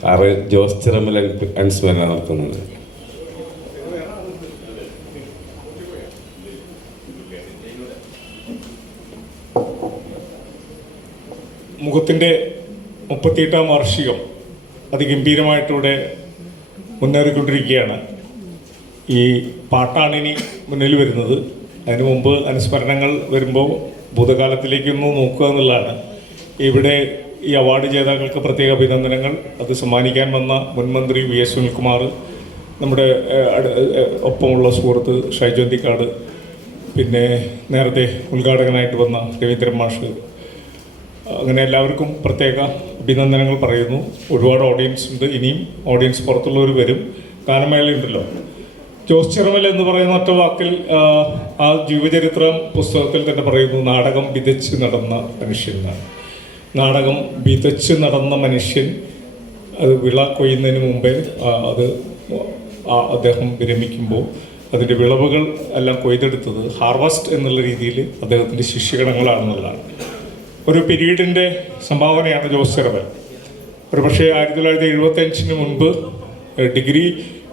Sir Jose Chiramel അനുസ്മരണ നടത്തുന്നത്. മുഖത്തിൻ്റെ 38ാം വാർഷികം അതിഗംഭീരമായിട്ടിവിടെ മുന്നേറിക്കൊണ്ടിരിക്കുകയാണ്. ഈ പാട്ടാണ് ഇനി മുന്നിൽ വരുന്നത്. അതിനു മുമ്പ് അനുസ്മരണങ്ങൾ വരുമ്പോൾ ഭൂതകാലത്തിലേക്കൊന്ന് നോക്കുക എന്നുള്ളതാണ്. ഇവിടെ ഈ അവാർഡ് ജേതാക്കൾക്ക് പ്രത്യേക അഭിനന്ദനങ്ങൾ. അത് സമ്മാനിക്കാൻ വന്ന മുൻമന്ത്രി വി എസ് സുനിൽകുമാർ, നമ്മുടെ ഒപ്പമുള്ള സുഹൃത്ത് ഷൈജു അന്തിക്കാട്, പിന്നെ നേരത്തെ ഉദ്ഘാടകനായിട്ട് വന്ന രവീന്ദ്രൻ മാഷ്, അങ്ങനെ എല്ലാവർക്കും പ്രത്യേക അഭിനന്ദനങ്ങൾ പറയുന്നു. ഒരുപാട് ഓഡിയൻസ് ഉണ്ട്. ഇനിയും ഓഡിയൻസ് പുറത്തുള്ളവർ വരും. ഗാനമേളയുണ്ടല്ലോ. ജോസ് ചിറമൽ എന്ന് പറയുന്ന ഒറ്റ വാക്കിൽ ആ ജീവചരിത്രം പുസ്തകത്തിൽ തന്നെ പറയുന്നു, നാടകം വിതച്ച് നടന്ന മനുഷ്യൻ എന്നാണ്. നാടകം വിതച്ച് നടന്ന മനുഷ്യൻ അത് വിള കൊയ്യുന്നതിന് മുമ്പേ അത് അദ്ദേഹം വിരമിക്കുമ്പോൾ അതിൻ്റെ വിളവുകൾ എല്ലാം കൊയ്തെടുത്തത് ഹാർവസ്റ്റ് എന്നുള്ള രീതിയിൽ അദ്ദേഹത്തിൻ്റെ ശിഷ്യഗണങ്ങളാണെന്നുള്ളതാണ്. ഒരു പീരീഡിൻ്റെ സംഭാവനയാണ് ജോസ് ചിറമൽ. ഒരു പക്ഷേ 1975 മുൻപ് ഡിഗ്രി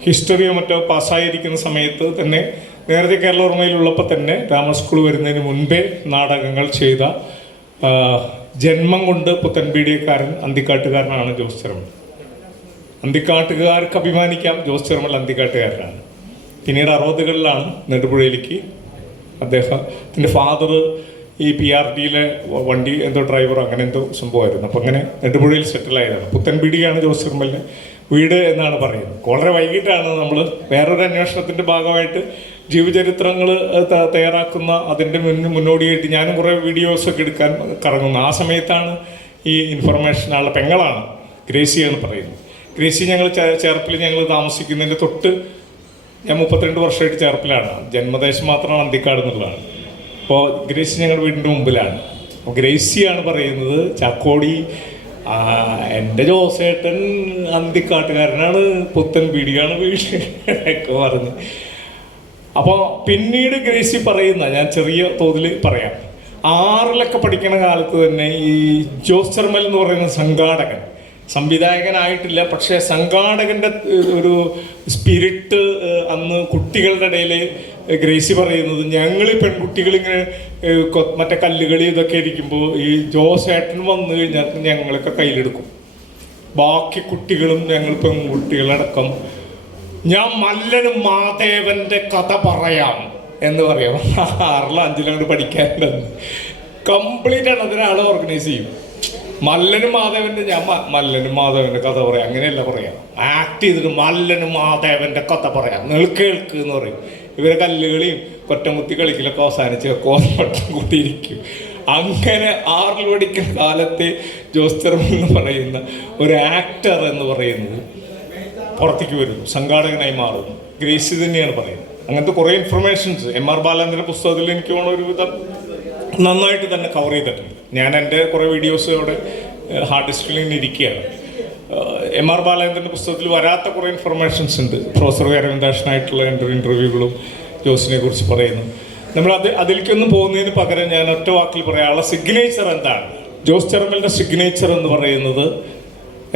ഹിസ്റ്ററിയോ മറ്റോ പാസ്സായിരിക്കുന്ന സമയത്ത് തന്നെ, നേരത്തെ കേരള ഓർമ്മയിലുള്ളപ്പോൾ തന്നെ ഗ്രാമർ സ്കൂൾ വരുന്നതിന് മുൻപേ നാടകങ്ങൾ ചെയ്ത ജന്മം കൊണ്ട് പുത്തൻപീടിയക്കാരൻ അന്തിക്കാട്ടുകാരനാണ് ജോസ് ചിറമൽ. അന്തിക്കാട്ടുകാർക്ക് അഭിമാനിക്കാം, ജോസ് ചിറമൽ അന്തിക്കാട്ടുകാരനാണ്. പിന്നീട് 60കളിലാണ് നെടുപുഴയിലേക്ക് അദ്ദേഹത്തിൻ്റെ ഫാദർ ഈ PRDയിലെ വണ്ടി എന്തോ ഡ്രൈവറോ അങ്ങനെ എന്തോ സംഭവമായിരുന്നു. അപ്പം അങ്ങനെ നെടുപുഴയിൽ സെറ്റിലായതാണ്. പുത്തൻപീടികയാണ് ജോസ് ചിറമലിൻ്റെ വീട് എന്നാണ് പറയുന്നത്. വളരെ വൈകിട്ടാണ് നമ്മൾ വേറൊരു അന്വേഷണത്തിൻ്റെ ഭാഗമായിട്ട് ജീവചരിത്രങ്ങൾ തയ്യാറാക്കുന്ന അതിൻ്റെ മുന്നോടിയായിട്ട് ഞാനും കുറേ വീഡിയോസൊക്കെ എടുക്കാൻ കറങ്ങുന്നു. ആ സമയത്താണ് ഈ ഇൻഫർമേഷൻ. ആളുടെ പെങ്ങളാണ് ഗ്രേസിയാണ് പറയുന്നത്. ഗ്രേസി ഞങ്ങൾ ചേർപ്പിൽ ഞങ്ങൾ താമസിക്കുന്നതിൻ്റെ തൊട്ട്, ഞാൻ 32 വർഷമായിട്ട് ചേർപ്പിലാണ്. ജന്മദേശം മാത്രമാണ് അന്തിക്കാട് എന്നുള്ളതാണ്. അപ്പോൾ ഗ്രേസി ഞങ്ങളുടെ വീടിൻ്റെ മുമ്പിലാണ്. അപ്പോൾ ഗ്രേസിയാണ് പറയുന്നത്, ചാക്കോടി എൻ്റെ ജോസേട്ടൻ അന്തിക്കാട്ടുകാരനാണ്, പുത്തൻപീടികയാണ് വീട് ഒക്കെ പറഞ്ഞ്. അപ്പോൾ പിന്നീട് ഗ്രേസി പറയുന്ന, ഞാൻ ചെറിയ തോതിൽ പറയാം, 6-ലൊക്കെ പഠിക്കുന്ന കാലത്ത് തന്നെ ഈ ജോസ് ചിറമൽ എന്ന് പറയുന്ന സംഘാടകൻ, സംവിധായകനായിട്ടില്ല, പക്ഷേ സംഘാടകൻ്റെ ഒരു സ്പിരിറ്റ് അന്ന് കുട്ടികളുടെ ഇടയിൽ ഗ്രേസി പറയുന്നത്, ഞങ്ങൾ പെൺകുട്ടികളിങ്ങനെ മറ്റേ കല്ലുകളി ഇതൊക്കെ ഇരിക്കുമ്പോൾ ഈ ജോസ് ഏട്ടൻ വന്നു കഴിഞ്ഞാൽ ഞങ്ങളൊക്കെ കയ്യിലെടുക്കും. ബാക്കി കുട്ടികളും ഞങ്ങൾ പെൺകുട്ടികളടക്കം ഞാൻ മല്ലനും മാധേവൻ്റെ കഥ പറയാം എന്ന് പറയാം. 6-ലോ 5-ലോ അങ്ങോട്ട് പഠിക്കാനുണ്ടെന്ന് കംപ്ലീറ്റ് ആണ് അതിനാൾ ഓർഗനൈസ് ചെയ്യും. മല്ലനും മാധവൻ്റെ ഞാൻ മല്ലനും മാധവൻ്റെ കഥ പറയാം, അങ്ങനെയല്ല പറയാം, ആക്ട് ചെയ്തിട്ട് മല്ലനും മാധവൻ്റെ കഥ പറയാം, കേൾക്ക് എന്ന് പറയും. ഇവരെ കല്ലുകളിയും കൊറ്റമുത്തി കളിക്കലൊക്കെ അവസാനിച്ച് കോർപ്പട്ടം കൂട്ടിയിരിക്കും. അങ്ങനെ 6-ൽ പഠിക്കുന്ന കാലത്തെ ജോസ് ചിറമൽ എന്ന് പറയുന്ന ഒരു ആക്ടർ എന്ന് പറയുന്നത് പുറത്തേക്ക് വരുന്നു, സംഘാടകനായി മാറുന്നു. ഗ്രേസി തന്നെയാണ് പറയുന്നത്. അങ്ങനത്തെ കുറേ ഇൻഫർമേഷൻസ് MR ബാലചന്ദ്രൻ്റെ പുസ്തകത്തിൽ എനിക്ക് വേണം ഒരുവിധം നന്നായിട്ട് തന്നെ കവർ ചെയ്തിട്ടുണ്ട്. ഞാൻ എൻ്റെ കുറേ വീഡിയോസ് അവിടെ ഹാർഡ് ഡിസ്കിൽ നിന്ന് ഇരിക്കുകയാണ്. MR ബാലചന്ദ്രൻ്റെ പുസ്തകത്തിൽ വരാത്ത കുറേ ഇൻഫർമേഷൻസ് ഉണ്ട്. പ്രൊഫസർ അരവിന്ദാക്ഷനായിട്ടുള്ള എൻ്റെ ഇൻ്റർവ്യൂകളും ജോസിനെ കുറിച്ച് പറയുന്നു. നമ്മൾ അതിലേക്കൊന്നും പോകുന്നതിന് പകരം ഞാൻ ഒറ്റ വാക്കിൽ പറയാനുള്ള സിഗ്നേച്ചർ എന്താണ്? ജോസ് ചിറമലിൻ്റെ സിഗ്നേച്ചർ എന്ന് പറയുന്നത്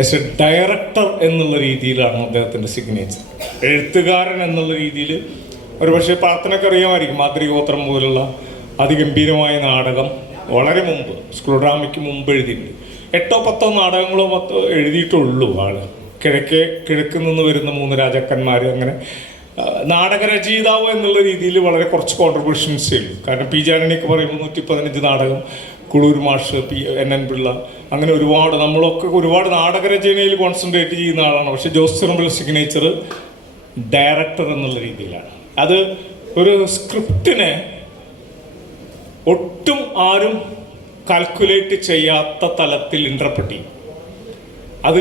ആസ് എ ഡയറക്ടർ എന്നുള്ള രീതിയിലാണ് അദ്ദേഹത്തിൻ്റെ സിഗ്നേച്ചർ. എഴുത്തുകാരൻ എന്നുള്ള രീതിയിൽ ഒരുപക്ഷെ പ്രാർത്ഥനയ്ക്ക് അറിയാമായിരിക്കും. മാതൃഗോത്രം മുതലുള്ള അതിഗംഭീരമായ നാടകം വളരെ മുമ്പ്, സ്കൂൾ ഡ്രാമയ്ക്ക് മുമ്പ് എഴുതിയിട്ടുണ്ട്. 8-10 നാടകങ്ങളോ എഴുതിയിട്ടുള്ളൂ ആള്. കിഴക്ക് നിന്ന് വരുന്ന 3 രാജാക്കന്മാർ, അങ്ങനെ നാടകരചയിതാവ് എന്നുള്ള രീതിയിൽ വളരെ കുറച്ച് കോൺട്രിബ്യൂഷൻസേ ഉള്ളൂ. കാരണം പി ജാനണിയൊക്കെ പറയുമ്പോൾ 115 നാടകം, കുളൂർ മാഷ്, NN പിള്ള, അങ്ങനെ ഒരുപാട്, നമ്മളൊക്കെ ഒരുപാട് നാടകരചനയിൽ കോൺസെൻട്രേറ്റ് ചെയ്യുന്ന ആളാണ്. പക്ഷേ ജോസ് ചിറമൽ സിഗ്നേച്ചർ ഡയറക്ടർ എന്നുള്ള രീതിയിലാണ്. അത് ഒരു സ്ക്രിപ്റ്റിനെ ഒട്ടും ആരും കാൽക്കുലേറ്റ് ചെയ്യാത്ത തലത്തിൽ ഇൻ്റർപ്രറ്റ് ചെയ്യും. അത്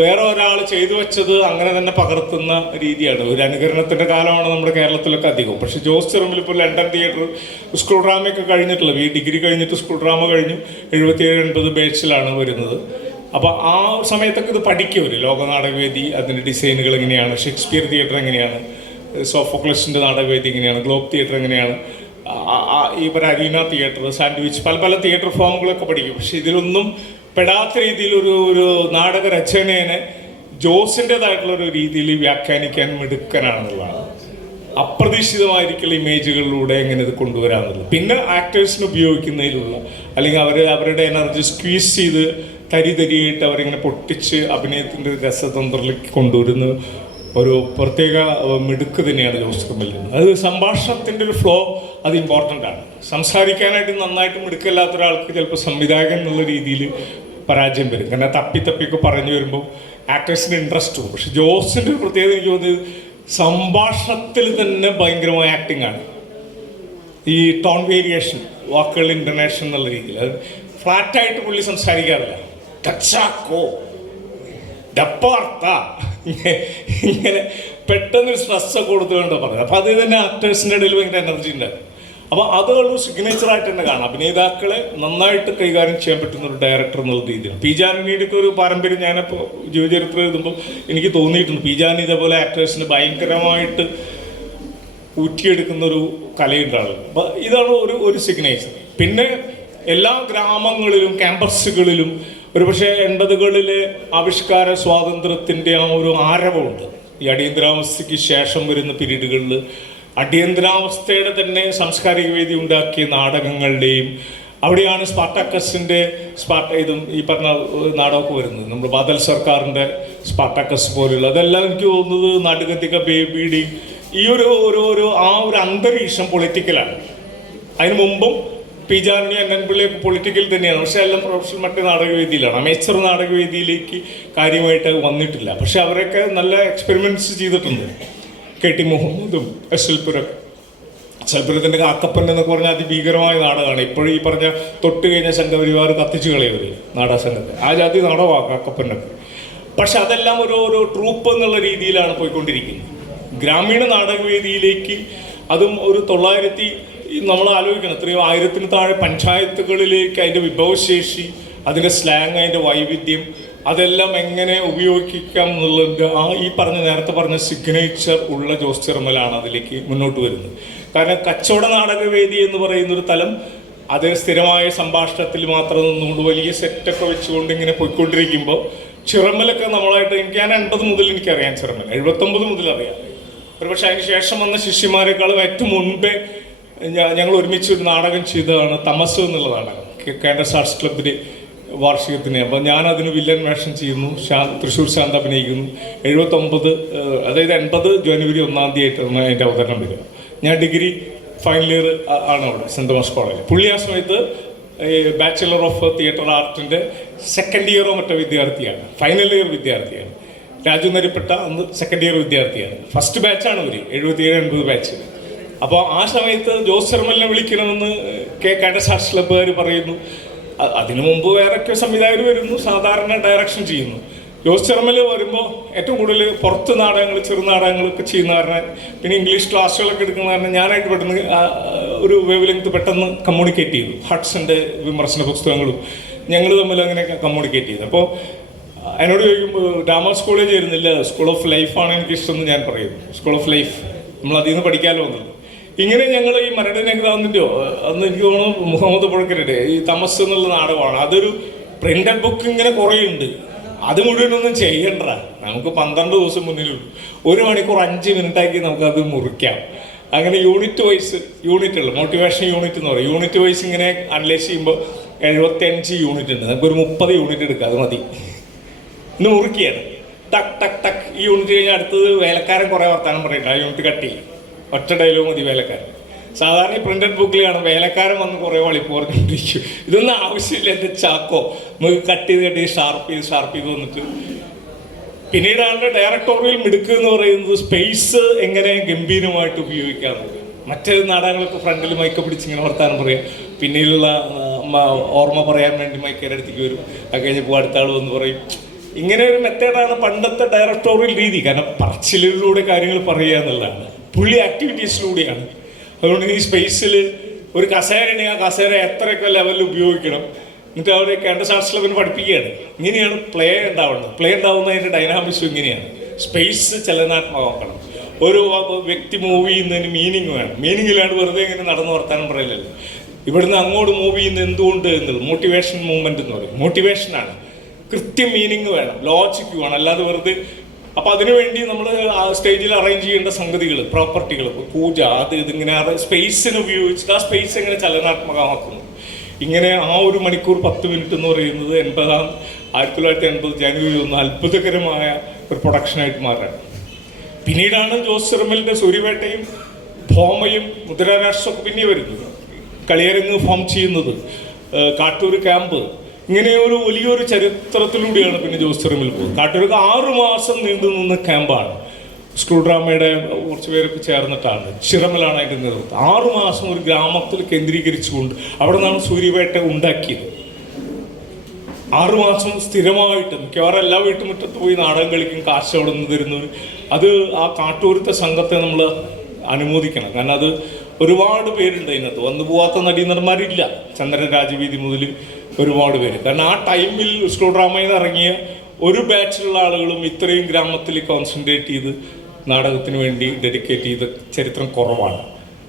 വേറെ ഒരാൾ ചെയ്തു വെച്ചത് അങ്ങനെ തന്നെ പകർത്തുന്ന രീതിയാണ്. ഒരു അനുകരണത്തിൻ്റെ കാലമാണ് നമ്മുടെ കേരളത്തിലൊക്കെ അധികം. പക്ഷെ ജോസ് ചിറമൽ ഇപ്പോൾ ലണ്ടൻ തിയേറ്റർ സ്കൂൾ ഡ്രാമയൊക്കെ കഴിഞ്ഞിട്ടുള്ളത്, ഈ ഡിഗ്രി കഴിഞ്ഞിട്ട് സ്കൂൾ ഡ്രാമ കഴിഞ്ഞു 77-80 ബാച്ചിലാണ് വരുന്നത്. അപ്പോൾ ആ സമയത്തൊക്കെ ഇത് പഠിക്കും. ഒരു ലോകനാടകവേദി, അതിൻ്റെ ഡിസൈനുകൾ എങ്ങനെയാണ്, ഷേക്സ്പിയർ തിയേറ്റർ എങ്ങനെയാണ്, സോഫോക്ലസിൻ്റെ നാടകവേദി എങ്ങനെയാണ്, ഗ്ലോബ് തിയേറ്റർ എങ്ങനെയാണ്, ഈ അരീന തിയേറ്റർ, സാൻഡ്വിച്ച്, പല തിയേറ്റർ ഫോമുകളൊക്കെ പഠിക്കും. പക്ഷെ ഇതിലൊന്നും പെടാത്ത രീതിയിൽ ഒരു നാടക രചനയെ ജോസിൻ്റെതായിട്ടുള്ള ഒരു രീതിയിൽ വ്യാഖ്യാനിക്കാൻ മിടുക്കനാണെന്നുള്ളതാണ്. അപ്രതീക്ഷിതമായിരിക്കുള്ള ഇമേജുകളിലൂടെ എങ്ങനെ ഇത് കൊണ്ടുവരാമെന്നുള്ളത്. പിന്നെ ആക്ടേഴ്സിന് ഉപയോഗിക്കുന്നതിലുള്ള അല്ലെങ്കിൽ അവരുടെ എനർജി സ്ക്വീസ് ചെയ്ത് തരിയായിട്ട് അവരിങ്ങനെ പൊട്ടിച്ച് അഭിനയത്തിൻ്റെ രസതന്ത്രത്തിലേക്ക് കൊണ്ടുവരുന്ന ഒരു പ്രത്യേക മിടുക്ക് തന്നെയാണ് ജോസ് ചെറുമലിന്. അത് സംഭാഷണത്തിൻ്റെ ഒരു ഫ്ലോ അത് ഇമ്പോർട്ടൻ്റ് ആണ്. സംസാരിക്കാനായിട്ട് നന്നായിട്ട് മിടുക്കല്ലാത്ത ഒരാൾക്ക് ചിലപ്പോൾ സംവിധായകൻ എന്നുള്ള രീതിയിൽ പരാജയം വരും. കാരണം തപ്പിയൊക്കെ പറഞ്ഞു വരുമ്പോൾ ആക്ടേഴ്സിന് ഇൻട്രസ്റ്റ് പോകും. പക്ഷെ ജോസിൻ്റെ ഒരു പ്രത്യേകത എനിക്ക് തോന്നിയത് സംഭാഷണത്തിൽ തന്നെ ഭയങ്കരമായ ആക്ടിങ് ആണ്. ഈ ടോൺ വേരിയേഷൻ, വാക്കുകൾ ഇൻ്റർനേഷൻ എന്നുള്ള രീതിയിൽ അത് ഫ്ലാറ്റായിട്ട് പുള്ളി സംസാരിക്കാറില്ല. ടച്ചാക്കോ ഡപ്പാർത്ത ഇങ്ങനെ പെട്ടെന്ന് സ്ട്രെസ്സൊക്കെ കൊടുത്തുകൊണ്ട് പറയുന്നത്. അപ്പോൾ അത് തന്നെ ആക്ടേഴ്സിൻ്റെ ഇടയിൽ ഭയങ്കര എനർജി ഉണ്ടാകും. അപ്പോൾ അതൊരു സിഗ്നേച്ചറായിട്ട് തന്നെ കാണാം. അഭിനേതാക്കളെ നന്നായിട്ട് കൈകാര്യം ചെയ്യാൻ പറ്റുന്ന ഒരു ഡയറക്ടർ എന്നുള്ള രീതിയിൽ. പി ജാനകിയുടെ ഒരു പാരമ്പര്യം ഞാനിപ്പോൾ ജീവചരിത്രം എഴുതുമ്പോൾ എനിക്ക് തോന്നിയിട്ടുണ്ട്. പി ജാനി ഇതേപോലെ ആക്ടേഴ്സിന് ഭയങ്കരമായിട്ട് ഊറ്റിയെടുക്കുന്ന ഒരു കലയുണ്ടാണ്. അപ്പോൾ ഇതാണ് ഒരു സിഗ്നേച്ചർ. പിന്നെ എല്ലാ ഗ്രാമങ്ങളിലും ക്യാമ്പസുകളിലും ഒരുപക്ഷെ 80കളിലെ ആവിഷ്കാര സ്വാതന്ത്ര്യത്തിൻ്റെ ആ ഒരു ആരവമുണ്ട്. ഈ അടിയന്തരാവസ്ഥയ്ക്ക് ശേഷം വരുന്ന പീരീഡുകളിൽ അടിയന്തരാവസ്ഥയുടെ തന്നെ സാംസ്കാരിക വേദി ഉണ്ടാക്കിയ നാടകങ്ങളുടെയും അവിടെയാണ് സ്പാർട്ടാക്കസിൻ്റെ ഇതും ഈ പറഞ്ഞ നാടകമൊക്കെ വരുന്നത്. നമ്മൾ ബാദൽ സർക്കാരിൻ്റെ സ്പാർട്ടാക്കസ് പോലുള്ള അതെല്ലാം എനിക്ക് തോന്നുന്നത് നാടകത്തിക ബേബിയുടെയും ഈ ഒരു അന്തരീക്ഷം പൊളിറ്റിക്കലാണ്. അതിന് മുമ്പും പി ജാനി അന്നൻപിള്ളിയൊക്കെ പൊളിറ്റിക്കൽ തന്നെയാണ്. പക്ഷെ എല്ലാം പ്രൊഫഷണൽ മറ്റേ നാടകവേദിയിലാണ്. അമേച്ചർ നാടകവേദിയിലേക്ക് കാര്യമായിട്ട് വന്നിട്ടില്ല. പക്ഷെ അവരൊക്കെ നല്ല എക്സ്പെരിമെൻറ്റ്സ് ചെയ്തിട്ടുണ്ട്. KT മുഹമ്മദും എസ്എൽപുരത്തിൻ്റെ കാക്കപ്പൻ എന്നൊക്കെ പറഞ്ഞാൽ അതിഭീകരമായ നാടകമാണ്. ഇപ്പോഴും ഈ പറഞ്ഞ തൊട്ട് കഴിഞ്ഞ സംഘപരിവാർ കത്തിച്ചു കളയവർ നാടക സംഘത്തെ ആ ജാതി നാടകമാണ് കാക്കപ്പനൊക്കെ. പക്ഷെ അതെല്ലാം ഒരു ട്രൂപ്പ് എന്നുള്ള രീതിയിലാണ് പോയിക്കൊണ്ടിരിക്കുന്നത്. ഗ്രാമീണ നാടകവേദിയിലേക്ക് അതും ഒരു 900 നമ്മൾ ആലോചിക്കണം, എത്രയോ 1000-ന് താഴെ പഞ്ചായത്തുകളിലേക്ക് അതിൻ്റെ വിഭവശേഷി, അതിൻ്റെ സ്ലാങ്, അതിൻ്റെ വൈവിധ്യം അതെല്ലാം എങ്ങനെ ഉപയോഗിക്കാം എന്നുള്ളതിൻ്റെ ഈ നേരത്തെ പറഞ്ഞ സിഗ്നേച്ചർ ഉള്ള ജോസ് ചെറുമലാണ് അതിലേക്ക് മുന്നോട്ട് വരുന്നത്. കാരണം കച്ചവട നാടകവേദി എന്ന് പറയുന്നൊരു തലം അത് സ്ഥിരമായ സംഭാഷണത്തിൽ മാത്രം നിന്നുകൊണ്ട് വലിയ സെറ്റൊക്കെ വെച്ചുകൊണ്ട് ഇങ്ങനെ പോയിക്കൊണ്ടിരിക്കുമ്പോൾ ചിറമലൊക്കെ നമ്മളായിട്ട് ഞാൻ 80 മുതൽ എനിക്കറിയാം ചിറമല, 79 മുതൽ അറിയാം. ഒരുപക്ഷെ അതിന് ശേഷം വന്ന ശിഷ്യന്മാരെക്കാളും ഏറ്റവും മുൻപേ ഞങ്ങൾ ഒരുമിച്ച് ഒരു നാടകം ചെയ്തതാണ് തമസ് എന്നുള്ള നാടകം, കേന്ദ്ര ആർട്സ് ക്ലബിൻ്റെ വാർഷികത്തിന്. അപ്പോൾ ഞാനതിന് വില്ലൻ വേഷം ചെയ്യുന്നു, തൃശ്ശൂർ ശാന്ത അഭിനയിക്കുന്നു. 79 അതായത് 80 ജനുവരി 1-ാം തീയതിയായിട്ടാണ് അതിൻ്റെ അവതരണം വരിക. ഞാൻ ഡിഗ്രി ഫൈനൽ ഇയർ ആണ് അവിടെ സെൻറ് തോമസ് കോളേജിൽ. പുള്ളി ആ സമയത്ത് ബാച്ചിലർ ഓഫ് തിയേറ്റർ ആർട്ടിൻ്റെ സെക്കൻഡ് ഇയറോ മറ്റോ വിദ്യാർത്ഥിയാണ്, ഫൈനൽ ഇയർ വിദ്യാർത്ഥിയാണ്. രാജു നരിപ്പെട്ട അന്ന് സെക്കൻഡ് ഇയർ വിദ്യാർത്ഥിയാണ്. ഫസ്റ്റ് ബാച്ചാണ് അവർ 77-80 ബാച്ച്. അപ്പോൾ ആ സമയത്ത് ജോസ് ചെറുമലിനെ വിളിക്കണമെന്ന് കേന്ദ്ര ആർട്സ് ക്ലബ്ബുകാർ പറയുന്നു. അതിനു മുമ്പ് വേറൊക്കെ സംവിധായകർ വരുന്നു, സാധാരണ ഡയറക്ഷൻ ചെയ്യുന്നു. ജോസ് ചെറുമൽ വരുമ്പോൾ ഏറ്റവും കൂടുതൽ പുറത്ത് നാടകങ്ങൾ, ചെറുനാടകങ്ങളൊക്കെ ചെയ്യുന്ന കാരണം, പിന്നെ ഇംഗ്ലീഷ് ക്ലാസ്സുകളൊക്കെ എടുക്കുന്ന കാരണം ഞാനായിട്ട് പെട്ടെന്ന് ഒരു വേവ് ലെങ്ത് പെട്ടെന്ന് കമ്മ്യൂണിക്കേറ്റ് ചെയ്തു. ഹട്ട്സൻ്റെ വിമർശന പുസ്തകങ്ങളും ഞങ്ങൾ തമ്മിൽ അങ്ങനെ കമ്മ്യൂണിക്കേറ്റ് ചെയ്തു. അപ്പോൾ എന്നോട് ചോദിക്കുമ്പോൾ ഡ്രാമ കോളേജ് ആയിരുന്നില്ല, സ്കൂൾ ഓഫ് ലൈഫാണ് എനിക്കിഷ്ടമെന്ന് ഞാൻ പറയുന്നു. സ്കൂൾ ഓഫ് ലൈഫ് നമ്മൾ അതിൽ നിന്ന് പഠിക്കാമല്ലോ എന്നുള്ളത്. ഇങ്ങനെ ഞങ്ങൾ ഈ മരടനെഗ്രാമിൻ്റെയോ അന്ന് എനിക്ക് തോന്നുന്നു മുഹമ്മദ് പുഴക്കരുടെ ഈ തമസ് എന്നുള്ള നാടകമാണ്. അതൊരു പ്രിന്റഡ് ബുക്ക് ഇങ്ങനെ കുറേ ഉണ്ട്. അത് മുഴുവനൊന്നും ചെയ്യണ്ട, നമുക്ക് 12 ദിവസം മുന്നിലുള്ളൂ. 1 മണിക്കൂർ 5 മിനിറ്റാക്കി നമുക്കത് മുറിക്കാം. അങ്ങനെ യൂണിറ്റ് വൈസ് യൂണിറ്റുകൾ, മോട്ടിവേഷൻ യൂണിറ്റ് എന്ന് പറയും. യൂണിറ്റ് വൈസ് ഇങ്ങനെ അനലൈസ് ചെയ്യുമ്പോൾ 75 യൂണിറ്റ് ഉണ്ട്. നമുക്കൊരു 30 യൂണിറ്റ് എടുക്കുക, അത് മതി. ഇന്ന് മുറിക്കുകയാണ്, ടക്ക് ടക്ക് ടക്ക്. ഈ യൂണിറ്റ് കഴിഞ്ഞാൽ അടുത്തത് വേലക്കാരൻ കുറേ വർത്താനം പറയണ്ട, ആ യൂണിറ്റ് കട്ട് ചെയ്യും. ഒറ്റ ഡയലോഗ് മതി വേലക്കാരൻ. സാധാരണ ഈ പ്രിന്റഡ് ബുക്കിലാണ് വേലക്കാരൻ വന്ന് കുറേ വളിപ്പ് പറഞ്ഞുകൊണ്ടിരിക്കും. ഇതൊന്നും ആവശ്യമില്ല, എൻ്റെ ചാക്കോ നമുക്ക് കട്ട് ചെയ്ത് ഷാർപ്പ് ചെയ്ത് വന്നിട്ട്. പിന്നീടാണ് ഡയറക്ടോറിയൽ മിടുക്ക് എന്ന് പറയുന്നത് സ്പേസ് എങ്ങനെ ഗംഭീരമായിട്ട് ഉപയോഗിക്കാമെന്നത്. മറ്റേ നാടകങ്ങളൊക്കെ ഫ്രണ്ടിൽ മൈക്ക് പിടിച്ച് ഇങ്ങനെ വർത്താനം പറയാം, പിന്നീടുള്ള ഓർമ്മ പറയാൻ വേണ്ടി മൈക്കേൻ്റെ അടുത്തേക്ക് വരും, അത് കഴിഞ്ഞപ്പോൾ അടുത്ത ആൾ വന്ന് പറയും. ഇങ്ങനെ ഒരു മെത്തേഡാണ് പണ്ടത്തെ ഡയറക്ടോറിയൽ രീതി. കാരണം പറച്ചിലിലൂടെ കാര്യങ്ങൾ പറയുക എന്നുള്ളതാണ്. പുള്ളി ആക്ടിവിറ്റീസിലൂടെയാണ്. അതുകൊണ്ട് ഈ സ്പേസിൽ ഒരു കസേരയാണെങ്കിൽ ആ കസേര എത്രയൊക്കെ ലെവലിൽ ഉപയോഗിക്കണം, എന്നിട്ട് അവിടെ കേന്ദ്ര ആർട്സ് ക്ലബിന് പഠിപ്പിക്കുകയാണ്. ഇങ്ങനെയാണ് പ്ലേ ഉണ്ടാവുന്നത്. പ്ലേ ഉണ്ടാവുന്നതിൻ്റെ ഡൈനാമിക്സും ഇങ്ങനെയാണ്. സ്പേസ് ചലനാത്മകമാക്കണം. ഒരു വ്യക്തി മൂവ് ചെയ്യുന്നതിന് മീനിങ് വേണം. മീനിങ്ങിലാണ് വെറുതെ ഇങ്ങനെ നടന്ന് വർത്താനം പറയില്ലല്ലോ. ഇവിടുന്ന് അങ്ങോട്ട് മൂവ് ചെയ്യുന്ന എന്തുകൊണ്ട് എന്നുള്ളത് മോട്ടിവേഷൻ മൂവ്മെൻറ്റ് എന്ന് പറയും. മോട്ടിവേഷനാണ്. കൃത്യം മീനിങ് വേണം, ലോജിക്ക് വേണം, അല്ലാതെ വെറുതെ. അപ്പം അതിനുവേണ്ടി നമ്മൾ ആ സ്റ്റേജിൽ അറേഞ്ച് ചെയ്യേണ്ട സംഗതികൾ, പ്രോപ്പർട്ടികൾ, പൂജ, അത് ഇതിങ്ങനെ സ്പേസിന് ഉപയോഗിച്ചിട്ട് ആ സ്പേസ് എങ്ങനെ ചലനാത്മകമാക്കുന്നു. ഇങ്ങനെ ആ 1 മണിക്കൂർ 10 മിനിറ്റ് എന്ന് പറയുന്നത് 1980 ജനുവരി 1 അത്ഭുതകരമായ ഒരു പ്രൊഡക്ഷനായിട്ട് മാറുകയാണ്. പിന്നീടാണ് ജോസ് ചെറുമലിൻ്റെ സൂര്യവേട്ടയും ഭോമയും മുദ്രാരാഷ്ട്രമൊക്കെ പിന്നെ വരുന്നത്, കളിയരങ്ങ് ഫോം ചെയ്യുന്നത്, കാട്ടൂർ ക്യാമ്പ്, ഇങ്ങനെ ഒരു വലിയൊരു ചരിത്രത്തിലൂടെയാണ് പിന്നെ ജോസ് ചെറുമൽ പോകുന്നത്. കാട്ടൂർക്ക് 6 മാസം നീണ്ടു നിന്ന ക്യാമ്പാണ്. സ്കൂൾ ഡ്രാമയുടെ കുറച്ച് പേരൊക്കെ ചേർന്നിട്ടാണ്, ചിറമലാണ് അതിൻ്റെ നേതൃത്വം. 6 മാസം ഒരു ഗ്രാമത്തിൽ കേന്ദ്രീകരിച്ചുകൊണ്ട് അവിടെ നിന്നാണ് സൂര്യവേട്ട ഉണ്ടാക്കിയത്. 6 മാസം സ്ഥിരമായിട്ട് മിക്കവാറും എല്ലാ വീട്ടുമുറ്റത്ത് പോയി നാടകം കളിക്കും, കാശ് അവിടെ നിന്ന് തരുന്നവർ. അത് ആ കാട്ടൂരത്തെ സംഘത്തെ നമ്മൾ അനുമോദിക്കണം. കാരണം അത് ഒരുപാട് പേരുണ്ട് അതിനകത്ത്. വന്നു പോവാത്ത നടീനടന്മാരില്ല. ചന്ദ്രൻ രാജവീതി മുതൽ ഒരുപാട് പേര്. കാരണം ആ ടൈമിൽ സ്കൂൾ ഡ്രാമയിൽ നിന്ന് ഇറങ്ങിയ ഒരു ബാച്ചിലുള്ള ആളുകളും ഇത്രയും ഗ്രാമത്തിൽ കോൺസെൻട്രേറ്റ് ചെയ്ത് നാടകത്തിന് വേണ്ടി ഡെഡിക്കേറ്റ് ചെയ്ത ചരിത്രം കുറവാണ്.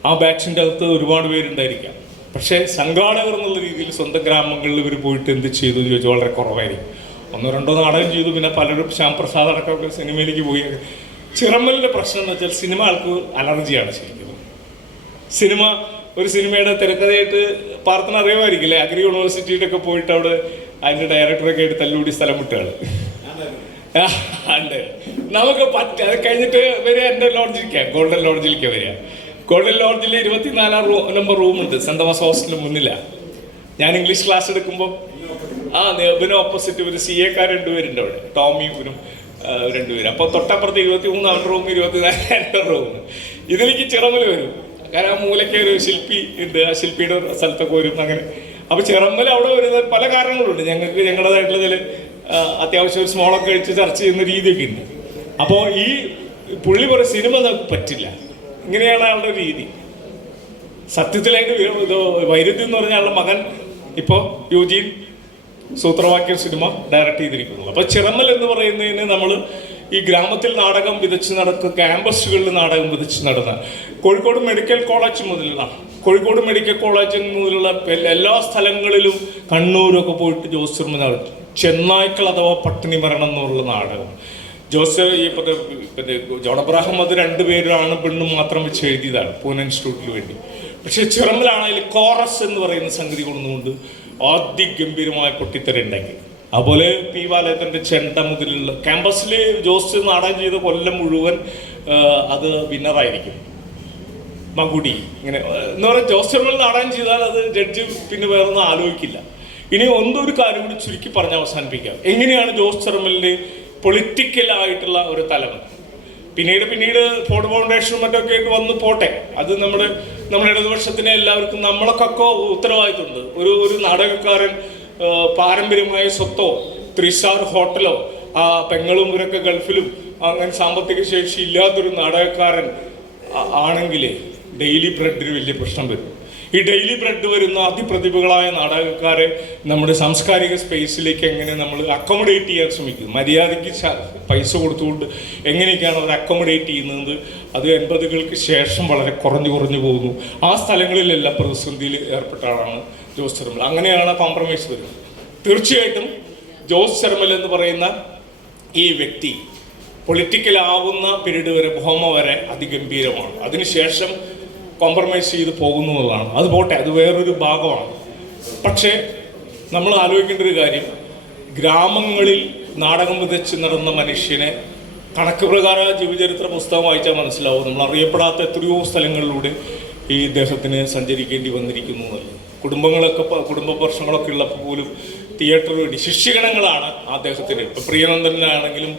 ആ ബാച്ചിൻ്റെ അകത്ത് ഒരുപാട് പേരുണ്ടായിരിക്കാം. പക്ഷേ സംഘാടകർ എന്നുള്ള രീതിയിൽ സ്വന്തം ഗ്രാമങ്ങളിൽ ഇവർ പോയിട്ട് എന്ത് ചെയ്തു എന്ന് ചോദിച്ചാൽ വളരെ കുറവായിരിക്കും. 1-2 നാടകം ചെയ്തു, പിന്നെ പലരും ശ്യാം പ്രസാദ് അടക്കമൊക്കെ സിനിമയിലേക്ക് പോയി. ചിറമലിൻ്റെ പ്രശ്നം എന്ന് വെച്ചാൽ സിനിമ ആൾക്ക് അലർജിയാണ് ശരിക്കും. ഒരു സിനിമയുടെ തിരക്കഥയായിട്ട് പാർത്തന അറിയുമായിരിക്കില്ലേ, അഗ്രി യൂണിവേഴ്സിറ്റിയിലൊക്കെ പോയിട്ട് അവിടെ അതിൻ്റെ ഡയറക്ടറൊക്കെ ആയിട്ട് തല്ലുകൂടി സ്ഥലം വിട്ടാണ്. ഉണ്ട്, നമുക്ക് അത് കഴിഞ്ഞിട്ട് വരിക എൻ്റെ ലോഡ്ജിലേക്കാണ്, ഗോൾഡൻ ലോഡ്ജിലേക്ക് വരിക. ഗോൾഡൻ ലോഡ്ജിൽ 24 നമ്പർ റൂമുണ്ട്, സെൻറ് തോമസ് ഹോസ്റ്റലിന് മുന്നിലാണ്. ഞാൻ ഇംഗ്ലീഷ് ക്ലാസ് എടുക്കുമ്പോൾ ഇതിന് ഓപ്പോസിറ്റ് ഒരു CA-ക്കാർ 2 പേരുണ്ട് അവിടെ, ടോമി ഇവരും 2 പേര്. അപ്പോൾ തൊട്ടപ്പുറത്ത് 23 റൂം, 24 റൂം. ഇതിലേക്ക് ചിറമൽ വരും. കാരണം ആ മൂലയ്ക്ക് ഒരു ശില്പി ഉണ്ട്, ആ ശില്പിയുടെ സ്ഥലത്തൊക്കെ വരും. അങ്ങനെ അപ്പോൾ ചിറമൽ അവിടെ വരുന്ന പല കാരണങ്ങളുണ്ട്. ഞങ്ങൾക്ക് ഞങ്ങളുടേതായിട്ടുള്ള ചില അത്യാവശ്യം സ്മോളൊക്കെ കഴിച്ച് ചർച്ച ചെയ്യുന്ന രീതിയൊക്കെ ഉണ്ട്. അപ്പോൾ ഈ പുള്ളി പറയും സിനിമ നമുക്ക് പറ്റില്ല, ഇങ്ങനെയാണ് അയാളുടെ രീതി. സത്യത്തിലായിട്ട് വൈരുദ്ധ്യം എന്ന് പറഞ്ഞ ആളുടെ മകൻ ഇപ്പോൾ യൂജീൻ സൂത്രവാക്യം സിനിമ ഡയറക്റ്റ് ചെയ്തിരിക്കുന്നത്. അപ്പോൾ ചിറമൽ എന്ന് പറയുന്നതിന് നമ്മൾ ഈ ഗ്രാമത്തിൽ നാടകം വിതച്ച് നടക്കുക, ക്യാമ്പസുകളിൽ നാടകം വിതച്ച് നടന്ന കോഴിക്കോട് മെഡിക്കൽ കോളേജ് മുതലുള്ള എല്ലാ സ്ഥലങ്ങളിലും, കണ്ണൂരൊക്കെ പോയിട്ട് ജോസ് ചെറുമൽ ചെന്നായ്ക്കൾ അഥവാ പട്ടിണി മരണം എന്നുള്ള നാടകം ജോസ് ഈ പിന്നെ ജോൺ അബ്രഹാം അത് 2 പേരാണ് പെണ്ണും മാത്രം വെച്ച് എഴുതിയതാണ് പൂനെ ഇൻസ്റ്റിറ്റ്യൂട്ടിന് വേണ്ടി. പക്ഷെ ചിറമലാണ് അതിൽ കോറസ് എന്ന് പറയുന്ന സംഗതി കൊണ്ടുകൊണ്ട് അതിഗംഭീരമായ പൊട്ടിത്തെറുണ്ടാക്കി. അതുപോലെ P. ബാലേന്ദ്രൻ്റെ ചെണ്ട മുതലുള്ള ക്യാമ്പസിൽ ജോസ് നാടകം ചെയ്ത കൊല്ലം മുഴുവൻ അത് വിന്നറായിരിക്കും. മകുടി ഇങ്ങനെ എന്ന് പറഞ്ഞാൽ ജോസ് ചെറുമൽ നാടകം ചെയ്താൽ അത് ജഡ്ജ് പിന്നെ വേറൊന്നും ആലോചിക്കില്ല. ഇനി ഒരു കാര്യം കൂടി ചുരുക്കി പറഞ്ഞ് അവസാനിപ്പിക്കാം. എങ്ങനെയാണ് ജോസ് ചെറുമലിൻ്റെ പൊളിറ്റിക്കലായിട്ടുള്ള ഒരു തലവൻ? പിന്നീട് ഫോർഡ് ഫൗണ്ടേഷനും മറ്റൊക്കെ ആയിട്ട് വന്ന് പോട്ടെ, അത് നമ്മുടെ ഇടതുപക്ഷത്തിനെ എല്ലാവർക്കും നമ്മളൊക്കെ ഉത്തരവാദിത്തമുണ്ട്. ഒരു നാടകക്കാരൻ പാരമ്പര്യമായ സ്വത്തോ 3 സ്റ്റാർ ഹോട്ടലോ പെങ്ങളും ഇവരൊക്കെ ഗൾഫിലും അങ്ങനെ സാമ്പത്തിക ശേഷി ഇല്ലാത്തൊരു നാടകക്കാരൻ ആണെങ്കിൽ ഡെയിലി ബ്രെഡിന് വലിയ പ്രശ്നം വരും. ഈ ഡെയിലി ബ്രെഡ് വരുന്ന അതിപ്രതിഭകളായ നാടകക്കാരെ നമ്മുടെ സാംസ്കാരിക സ്പേസിലേക്ക് എങ്ങനെ നമ്മൾ അക്കോമഡേറ്റ് ചെയ്യാൻ ശ്രമിക്കും, മര്യാദയ്ക്ക് പൈസ കൊടുത്തുകൊണ്ട് എങ്ങനെയൊക്കെയാണ് അവർ അക്കോമഡേറ്റ് ചെയ്യുന്നത്, അത് 80-കൾക്ക് ശേഷം വളരെ കുറഞ്ഞു പോകുന്നു. ആ സ്ഥലങ്ങളിലെല്ലാം പ്രതിസന്ധിയിൽ ഏർപ്പെട്ട ആളാണ് ജോസ് ചെറുമൽ. അങ്ങനെയാണ് കോംപ്രമൈസ് വരുന്നത്. തീർച്ചയായിട്ടും ജോസ് ചെറുമൽ എന്ന് പറയുന്ന ഈ വ്യക്തി പൊളിറ്റിക്കലാവുന്ന പീരീഡ് വരെ, ഭോമ വരെ അതിഗംഭീരമാണ്. അതിനുശേഷം കോംപ്രമൈസ് ചെയ്ത് പോകുന്നു എന്നുള്ളതാണ്. അത് പോട്ടെ, അത് വേറൊരു ഭാഗമാണ്. പക്ഷേ നമ്മൾ ആലോചിക്കേണ്ട ഒരു കാര്യം, ഗ്രാമങ്ങളിൽ നാടകം വിതച്ച് നടന്ന മനുഷ്യനെ കണക്ക് പ്രകാരം ജീവചരിത്ര പുസ്തകം വായിച്ചാൽ മനസ്സിലാവും. നമ്മൾ അറിയപ്പെടാത്ത എത്രയോ സ്ഥലങ്ങളിലൂടെ ഈ ഇദ്ദേഹത്തിന് സഞ്ചരിക്കേണ്ടി വന്നിരിക്കുന്നു എന്നല്ല. കുടുംബ പ്രശ്നങ്ങളൊക്കെ ഉള്ളപ്പോൾ പോലും തിയേറ്റർ വേണ്ടി ശിഷ്യഗണങ്ങളാണ് അദ്ദേഹത്തിന്. ഇപ്പം പ്രിയനന്ദനാണെങ്കിലും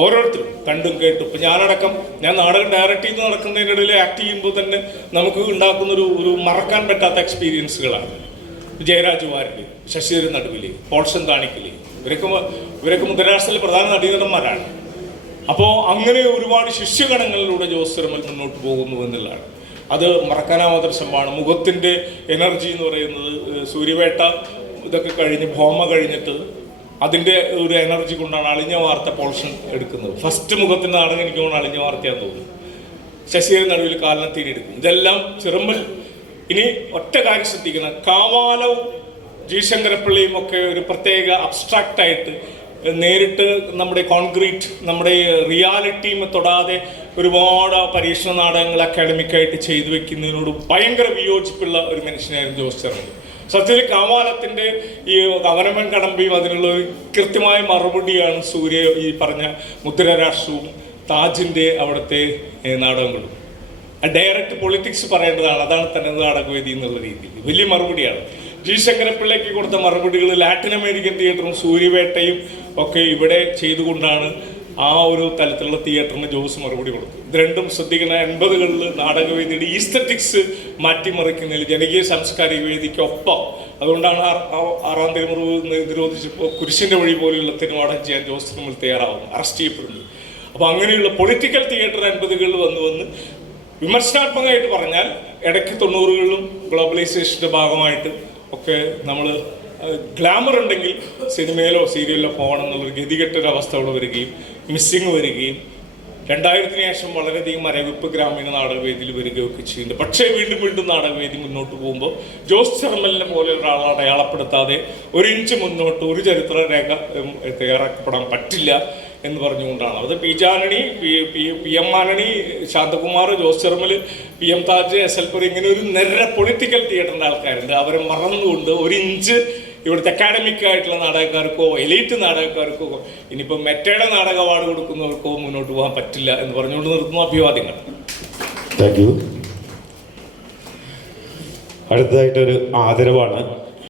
ഓരോരുത്തരും കണ്ടും കേട്ടും. ഇപ്പം ഞാൻ നാടകം ഡയറക്റ്റ് ചെയ്ത് നടക്കുന്നതിനിടയിൽ ആക്ട് ചെയ്യുമ്പോൾ തന്നെ നമുക്ക് ഉണ്ടാക്കുന്ന ഒരു മറക്കാൻ പറ്റാത്ത എക്സ്പീരിയൻസുകളാണ്. ജയരാജ് വാര്യർ, ശശിധരൻ നടുവിൽ, പോൾസൻ താണിക്കൽ, ഇവരൊക്കെ മുദ്രാഷ്ട്രത്തിലെ പ്രധാന നടീനടന്മാരാണ്. അപ്പോൾ അങ്ങനെ ഒരുപാട് ശിഷ്യഗണങ്ങളിലൂടെ ജോസ് ചെറുമൽ മുന്നോട്ട് പോകുന്നു എന്നുള്ളതാണ്. അത് മറക്കാനാവാത്തൊരു സംഭവമാണ്. മുഖത്തിൻ്റെ എനർജി എന്ന് പറയുന്നത് സൂര്യവേട്ട ഇതൊക്കെ കഴിഞ്ഞ് ഭോമ കഴിഞ്ഞിട്ട് അതിൻ്റെ ഒരു എനർജി കൊണ്ടാണ് അളിഞ്ഞ വാർത്ത പോർഷൻ എടുക്കുന്നത്. ഫസ്റ്റ് മുഖത്തിൻ്റെ നാടകം എനിക്ക് തോന്നുന്നു അളിഞ്ഞ വാർത്തയാന്ന് തോന്നുന്നു. ശശിധരൻ നടുവിൽ കാലനത്തിന് എടുക്കും. ഇതെല്ലാം ചെറുമൽ. ഇനി ഒറ്റ കാര്യം ശ്രദ്ധിക്കണം, കാവാലവും ജി ശങ്കരപ്പിള്ളിയും ഒക്കെ ഒരു പ്രത്യേക അബ്സ്ട്രാക്റ്റായിട്ട് നേരിട്ട് നമ്മുടെ കോൺക്രീറ്റ് നമ്മുടെ റിയാലിറ്റിയും തൊടാതെ ഒരുപാട് പരീക്ഷണ നാടകങ്ങൾ അക്കാഡമിക്കായിട്ട് ചെയ്തു വെക്കുന്നതിനോട് ഭയങ്കര വിയോജിപ്പുള്ള ഒരു മനുഷ്യനായിരുന്നു ജോസ് ചെറമൽ. സത്യത്തിൽ കാവാലത്തിൻ്റെ ഈ അവനവൻ കടമ്പയും അതിനുള്ള ഒരു കൃത്യമായ മറുപടിയാണ് സൂര്യ ഈ പറഞ്ഞ മുദ്രരാഷ്ട്രവും താജിൻ്റെ അവിടുത്തെ നാടകങ്ങളും. ഡയറക്റ്റ് പൊളിറ്റിക്സ് പറയേണ്ടതാണ്, അതാണ് തന്നെ നാടകവേദി എന്നുള്ള രീതിയിൽ വലിയ മറുപടിയാണ്. ജി ശങ്കരപ്പിള്ളയ്ക്ക് കൊടുത്ത മറുപടികൾ ലാറ്റിൻ അമേരിക്കൻ തിയേറ്ററും സൂര്യവേട്ടയും ഒക്കെ ഇവിടെ ചെയ്തുകൊണ്ടാണ് ആ ഒരു തലത്തിലുള്ള തിയേറ്ററിന് ജോസ് മറുപടി കൊടുത്തു. ഇത് രണ്ടും ശ്രദ്ധിക്കുന്ന 80കളിൽ നാടകവേദിയുടെ ഈസ്തറ്റിക്സ് മാറ്റിമറിക്കുന്നതിൽ ജനകീയ സാംസ്കാരിക വേദിക്കൊപ്പം. അതുകൊണ്ടാണ് ആറാം തിരുമുറിവ് നിരോധിച്ചപ്പോൾ കുരിശിൻ്റെ വഴി പോലെയുള്ള തിരുമാടം ചെയ്യാൻ ജോസ് ചെറമൽ തയ്യാറാവുന്നു, അറസ്റ്റ് ചെയ്യപ്പെടുന്നു. അപ്പോൾ അങ്ങനെയുള്ള പൊളിറ്റിക്കൽ തിയേറ്റർ 80കളിൽ വന്ന് വിമർശനാത്മകമായിട്ട് പറഞ്ഞാൽ ഇടയ്ക്ക് 90കളിലും ഗ്ലോബലൈസേഷൻ്റെ ഭാഗമായിട്ട് ഒക്കെ നമ്മൾ ഗ്ലാമർ ഉണ്ടെങ്കിൽ സിനിമയിലോ സീരിയലിലോ പോകണം എന്നുള്ളൊരു ഗതികെട്ടൊരവസ്ഥ അവിടെ വരികയും മിസ്സിങ് വരികയും 2000-ന് ശേഷം വളരെയധികം മരവിപ്പ് ഗ്രാമീണ നാടകവേദിയിൽ വരികയൊക്കെ ചെയ്യുന്നുണ്ട്. പക്ഷേ വീണ്ടും നാടകവേദി മുന്നോട്ട് പോകുമ്പോൾ ജോസ് ചെറമലിനെ പോലെ ഒരാളെ അടയാളപ്പെടുത്താതെ ഒരു ഇഞ്ച് മുന്നോട്ട് ഒരു ചരിത്ര രേഖ തയ്യാറാക്കപ്പെടാൻ പറ്റില്ല എന്ന് പറഞ്ഞുകൊണ്ടാണ്. അത് പി എം ആനണി, Shanthakumar, Jose Cheramal, P M Taj, SL Puri, ഇങ്ങനെ ഒരു നിര പൊളിറ്റിക്കൽ തിയേറ്ററിൻ്റെ ആൾക്കാരുണ്ട്. അവരെ മറന്നുകൊണ്ട് ഒരു ഇഞ്ച് ഇവിടുത്തെ അക്കാഡമിക് ആയിട്ടുള്ള നാടകക്കാർക്കോ എലൈറ്റ് നാടകക്കാർക്കോ ഇനിയിപ്പോൾ മെറ്റയുടെ നാടക അവാർഡ് കൊടുക്കുന്നവർക്കോ മുന്നോട്ട് പോകാൻ പറ്റില്ല എന്ന് പറഞ്ഞുകൊണ്ട് നിർത്തുന്നു. അഭിവാദ്യങ്ങൾ. Thank you. അടുത്തതായിട്ടൊരു ആദരവാണ്.